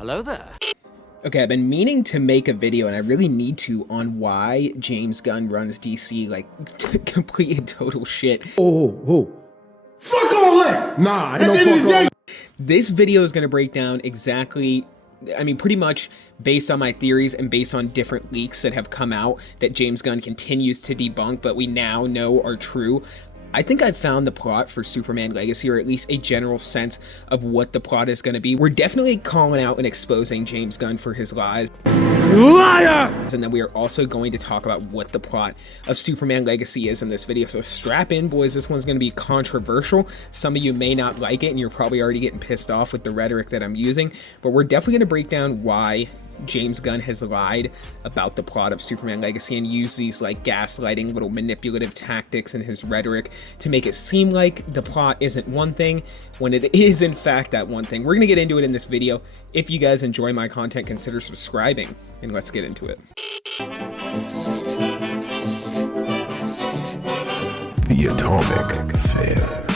Hello there. Okay, I've been meaning to make a video, and I really need to, on why James Gunn runs DC like complete and total shit. Oh. Fuck all that! Nah, ain't no fuck all that. This video is going to break down exactly, pretty much based on my theories and based on different leaks that have come out that James Gunn continues to debunk, but we now know are true. I think I've found the plot for Superman Legacy, or at least a general sense of what the plot is going to be. We're definitely calling out and exposing James Gunn for his lies. Liar! And then we are also going to talk about what the plot of Superman Legacy is in this video. So strap in, boys. This one's going to be controversial. Some of you may not like it, and you're probably already getting pissed off with the rhetoric that I'm using. But we're definitely going to break down why James Gunn has lied about the plot of Superman Legacy and used these like gaslighting little manipulative tactics in his rhetoric to make it seem like the plot isn't one thing when it is in fact that one thing. We're going to get into it in this video. If you guys enjoy my content, consider subscribing, and let's get into it. The Atomic Fair.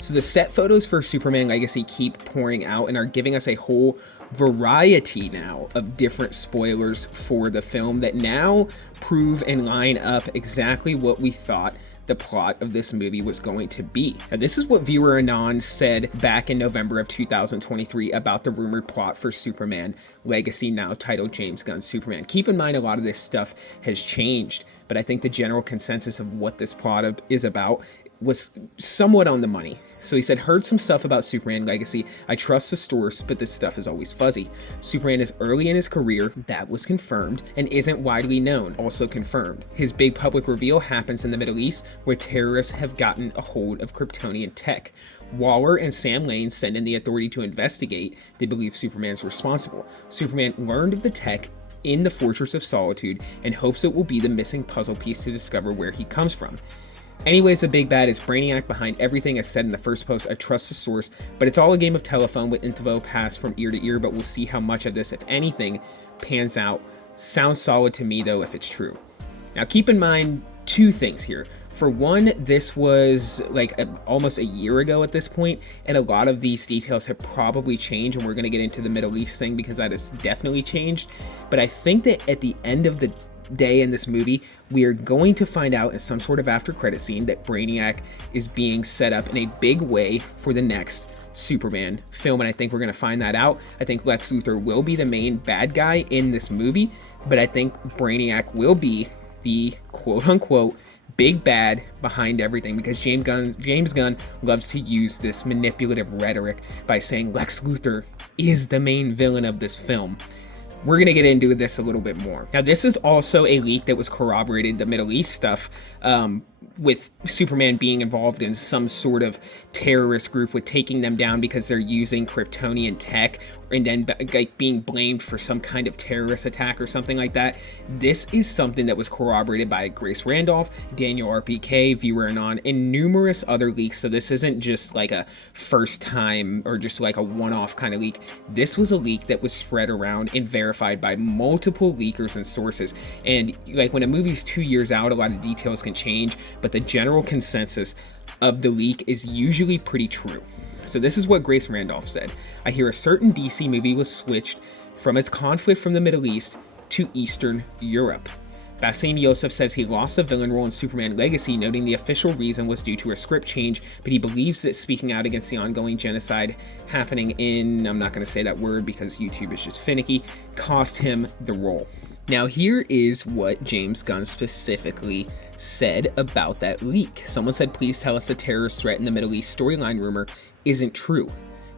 So the set photos for Superman Legacy keep pouring out and are giving us a whole variety now of different spoilers for the film that now prove and line up exactly what we thought the plot of this movie was going to be. Now, this is what viewer Anon said back in November of 2023 about the rumored plot for Superman Legacy, now titled James Gunn's Superman. Keep in mind, a lot of this stuff has changed, but I think the general consensus of what this plot is about was somewhat on the money. So he said, heard some stuff about Superman Legacy. I trust the source, but this stuff is always fuzzy. Superman is early in his career, that was confirmed, and isn't widely known, also confirmed. His big public reveal happens in the Middle East, where terrorists have gotten a hold of Kryptonian tech. Waller and Sam Lane send in the authority to investigate. They believe Superman's responsible. Superman learned of the tech in the Fortress of Solitude and hopes it will be the missing puzzle piece to discover where he comes from. Anyways, the big bad is Brainiac behind everything. As said in the first post, I trust the source, but it's all a game of telephone with info passed from ear to ear, but we'll see how much of this, if anything, pans out. Sounds solid to me, though, if it's true. Now, keep in mind two things here. For one, this was like almost a year ago at this point, and a lot of these details have probably changed, and we're going to get into the Middle East thing because that has definitely changed. But I think that at the end of the day in this movie, we are going to find out in some sort of after credit scene that Brainiac is being set up in a big way for the next Superman film, and I think we're going to find that out. I think Lex Luthor will be the main bad guy in this movie, but I think Brainiac will be the quote-unquote big bad behind everything, because James Gunn loves to use this manipulative rhetoric by saying Lex Luthor is the main villain of this film. We're going to get into this a little bit more. Now, this is also a leak that was corroborated, the Middle East stuff, with Superman being involved in some sort of terrorist group with taking them down because they're using Kryptonian tech, and then like being blamed for some kind of terrorist attack or something like that. This is something that was corroborated by Grace Randolph, Daniel RPK, Viewer Anon, and numerous other leaks. So this isn't just like a first time or just like a one-off kind of leak. This was a leak that was spread around and verified by multiple leakers and sources. And like when a movie's 2 years out, a lot of details can change, but the general consensus of the leak is usually pretty true. So this is what Grace Randolph said. I hear a certain DC movie was switched from its conflict from the Middle East to Eastern Europe. Bassem Youssef says he lost the villain role in Superman Legacy, noting the official reason was due to a script change, but he believes that speaking out against the ongoing genocide happening in, I'm not going to say that word because YouTube is just finicky, cost him the role. Now here is what James Gunn specifically said about that leak. Someone said, please tell us the terrorist threat in the Middle East storyline rumor isn't true.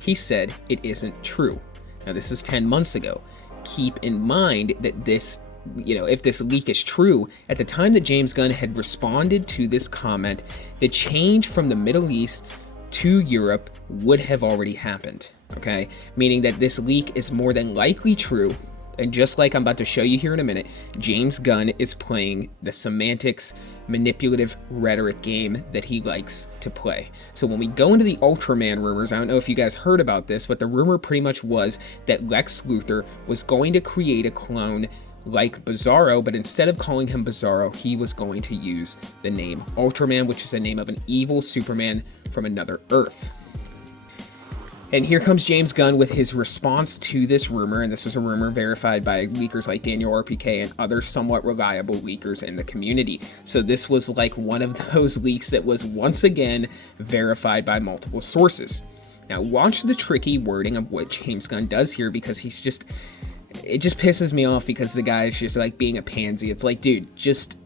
He said it isn't true. Now this is 10 months ago. Keep in mind that this, if this leak is true, at the time that James Gunn had responded to this comment, the change from the Middle East to Europe would have already happened, okay? Meaning that this leak is more than likely true. And just like I'm about to show you here in a minute, James Gunn is playing the semantics, manipulative rhetoric game that he likes to play. So when we go into the Ultram Man rumors, I don't know if you guys heard about this, but the rumor pretty much was that Lex Luthor was going to create a clone like Bizarro, but instead of calling him Bizarro, he was going to use the name Ultraman, which is the name of an evil Superman from another Earth. And here comes James Gunn with his response to this rumor, and this was a rumor verified by leakers like Daniel RPK and other somewhat reliable leakers in the community. So this was like one of those leaks that was once again verified by multiple sources. Now watch the tricky wording of what James Gunn does here, because it just pisses me off, because the guy's just like being a pansy. It's like, dude, just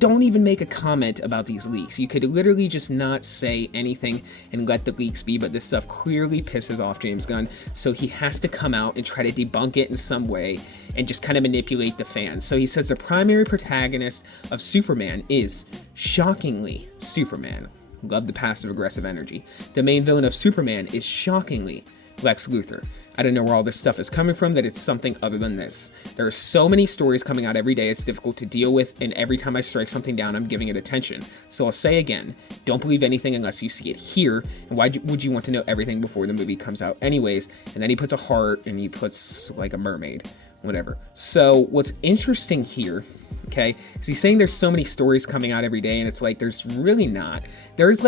don't even make a comment about these leaks. You could literally just not say anything and let the leaks be, but this stuff clearly pisses off James Gunn, so he has to come out and try to debunk it in some way and just kind of manipulate the fans. So he says the primary protagonist of Superman is, shockingly, Superman. Love the passive-aggressive energy. The main villain of Superman is, shockingly, Lex Luthor. I don't know where all this stuff is coming from, that it's something other than this. There are so many stories coming out every day, it's difficult to deal with, and every time I strike something down, I'm giving it attention. So I'll say again, don't believe anything unless you see it here, and why would you want to know everything before the movie comes out anyways? And then he puts a heart, and he puts like a mermaid, whatever. So what's interesting here, okay, is he's saying there's so many stories coming out every day, and it's like, there's really not. There was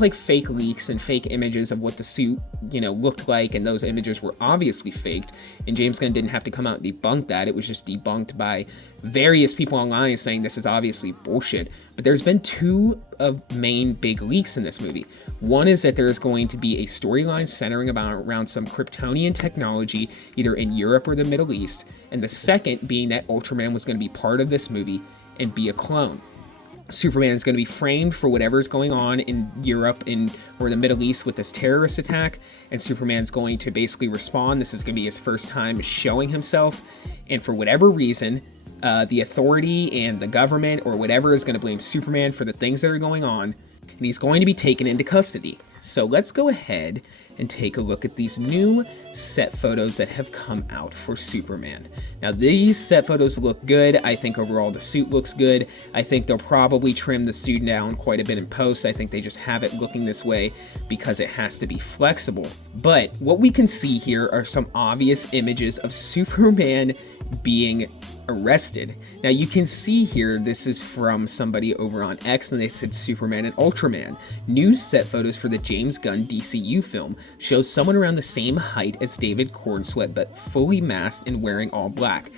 like fake leaks and fake images of what the suit, looked like, and those images were obviously faked, and James Gunn didn't have to come out and debunk that. It was just debunked by various people online saying this is obviously bullshit. But there's been two of main big leaks in this movie. One is that there's going to be a storyline centering around some Kryptonian technology, either in Europe or the Middle East, and the second being that Ultraman was going to be part of this movie and be a clone. Superman is going to be framed for whatever is going on in Europe or the Middle East with this terrorist attack, and Superman's going to basically respond. This is going to be his first time showing himself, and for whatever reason, the authority and the government or whatever is going to blame Superman for the things that are going on, and he's going to be taken into custody. So let's go ahead and take a look at these new set photos that have come out for Superman. Now these set photos look good. I think overall the suit looks good. I think they'll probably trim the suit down quite a bit in post. I think they just have it looking this way because it has to be flexible. But what we can see here are some obvious images of Superman being arrested. Now you can see here, this is from somebody over on X, and they said Superman and Ultraman. New set photos for the James Gunn DCU film shows someone around the same height as David Cornsweet, but fully masked and wearing all black.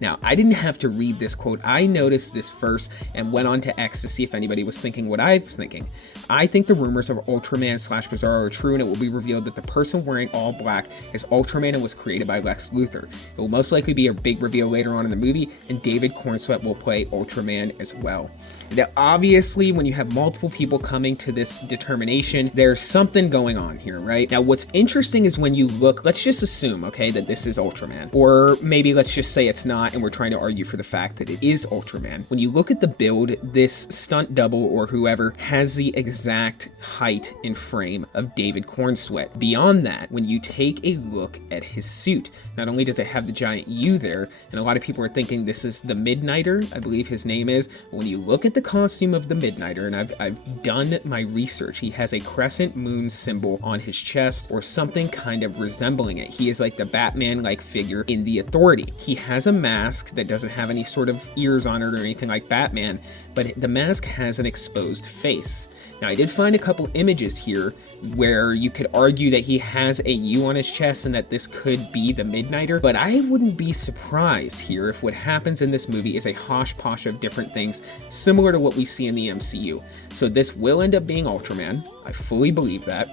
Now, I didn't have to read this quote. I noticed this first and went on to X to see if anybody was thinking what I'm thinking. I think the rumors of Ultraman / Bizarro are true, and it will be revealed that the person wearing all black is Ultraman and was created by Lex Luthor. It will most likely be a big reveal later on in the movie, and David Cornsweet will play Ultraman as well. Now, obviously, when you have multiple people coming to this determination, there's something going on here, right? Now, what's interesting is when you look, let's just assume, okay, that this is Ultraman, or maybe let's just say it's not, and we're trying to argue for the fact that it is Ultraman. When you look at the build, this stunt double or whoever has the exact height and frame of David Cornsweet. Beyond that, when you take a look at his suit, not only does it have the giant U there, and a lot of people are thinking this is the Midnighter, I believe his name is. When you look at the costume of the Midnighter, and I've done my research, he has a crescent moon symbol on his chest or something kind of resembling it. He is like the Batman-like figure in the Authority. He has a mask that doesn't have any sort of ears on it or anything like Batman, but the mask has an exposed face. Now, I did find a couple images here where you could argue that he has a U on his chest and that this could be the Midnighter, but I wouldn't be surprised here if what happens in this movie is a hodgepodge of different things similar to what we see in the MCU. So this will end up being Ultraman. I fully believe that.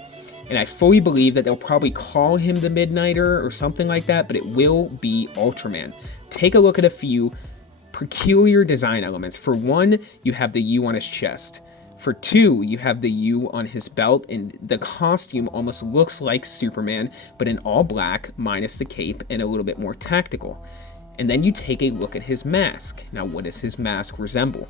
And I fully believe that they'll probably call him the Midnighter or something like that, but it will be Ultraman. Take a look at a few peculiar design elements. For one, you have the U on his chest. For two, you have the U on his belt, and the costume almost looks like Superman, but in all black, minus the cape, and a little bit more tactical. And then you take a look at his mask. Now, what does his mask resemble?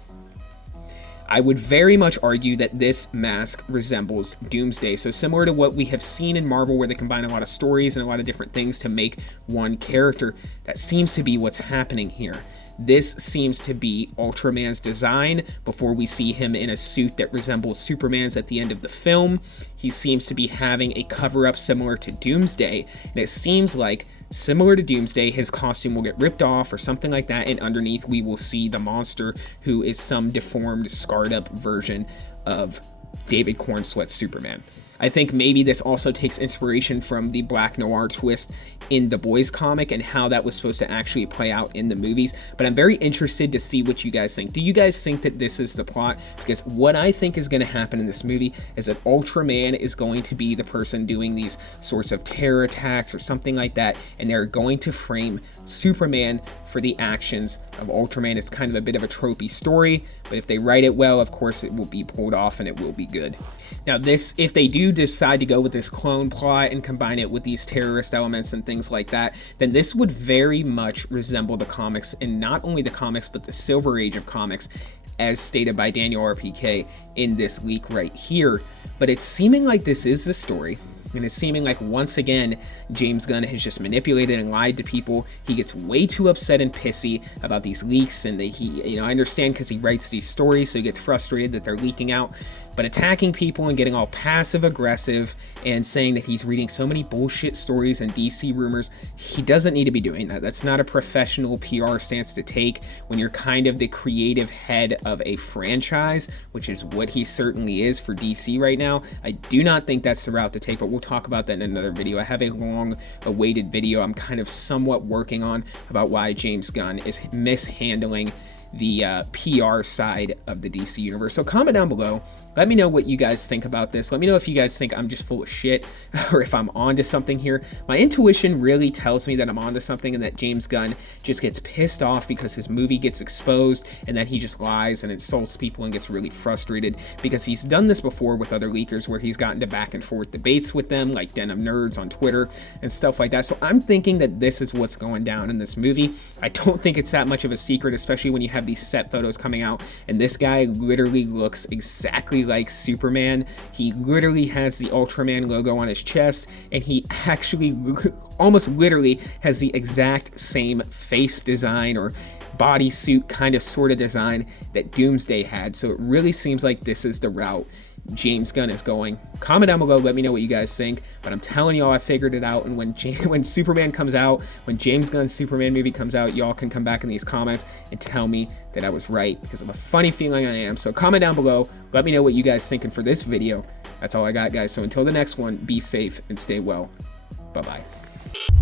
I would very much argue that this mask resembles Doomsday. So similar to what we have seen in Marvel, where they combine a lot of stories and a lot of different things to make one character, that seems to be what's happening here. This seems to be Ultraman's design before we see him in a suit that resembles Superman's at the end of the film. He seems to be having a cover-up similar to Doomsday, and it seems like, similar to Doomsday, his costume will get ripped off or something like that, and underneath we will see the monster, who is some deformed, scarred-up version of David Cornsweet's Superman. I think maybe this also takes inspiration from the Black Noir twist in the Boys comic and how that was supposed to actually play out in the movies. But I'm very interested to see what you guys think. Do you guys think that this is the plot? Because what I think is going to happen in this movie is that Ultram Man is going to be the person doing these sorts of terror attacks or something like that, and they're going to frame Superman for the actions of Ultram Man. It's kind of a bit of a tropey story, but if they write it well, of course it will be pulled off and it will be good. Now this, if they do decide to go with this clone plot and combine it with these terrorist elements and things like that, then this would very much resemble the comics, and not only the comics, but the Silver Age of comics, as stated by Daniel RPK in this leak right here. But it's seeming like this is the story, and it's seeming like once again James Gunn has just manipulated and lied to people. He gets way too upset and pissy about these leaks, and I understand because he writes these stories, so he gets frustrated that they're leaking out. But attacking people and getting all passive aggressive and saying that he's reading so many bullshit stories and DC rumors, he doesn't need to be doing that. That's not a professional PR stance to take when you're kind of the creative head of a franchise, which is what he certainly is for DC right now. I do not think that's the route to take, but we'll talk about that in another video. I have a long awaited video I'm kind of somewhat working on about why James Gunn is mishandling the PR side of the DC universe. So comment down below, let me know what you guys think about this. Let me know if you guys think I'm just full of shit or if I'm onto something here. My intuition really tells me that I'm onto something, and that James Gunn just gets pissed off because his movie gets exposed, and that he just lies and insults people and gets really frustrated, because he's done this before with other leakers where he's gotten to back and forth debates with them, like Denim Nerds on Twitter and stuff like that. So I'm thinking that this is what's going down in this movie. I don't think it's that much of a secret, especially when you have these set photos coming out, and this guy literally looks exactly like Superman. He literally has the Ultraman logo on his chest, and he actually almost literally has the exact same face design or bodysuit kind of sort of design that Doomsday had. So it really seems like this is the route James Gunn is going. Comment down below, let me know what you guys think. But I'm telling y'all, I figured it out. And when Superman comes out, when James Gunn's Superman movie comes out, y'all can come back in these comments and tell me that I was right, because of a funny feeling I am. So comment down below, let me know what you guys thinking for this video. That's all I got, guys. So until the next one, be safe and stay well. Bye-bye.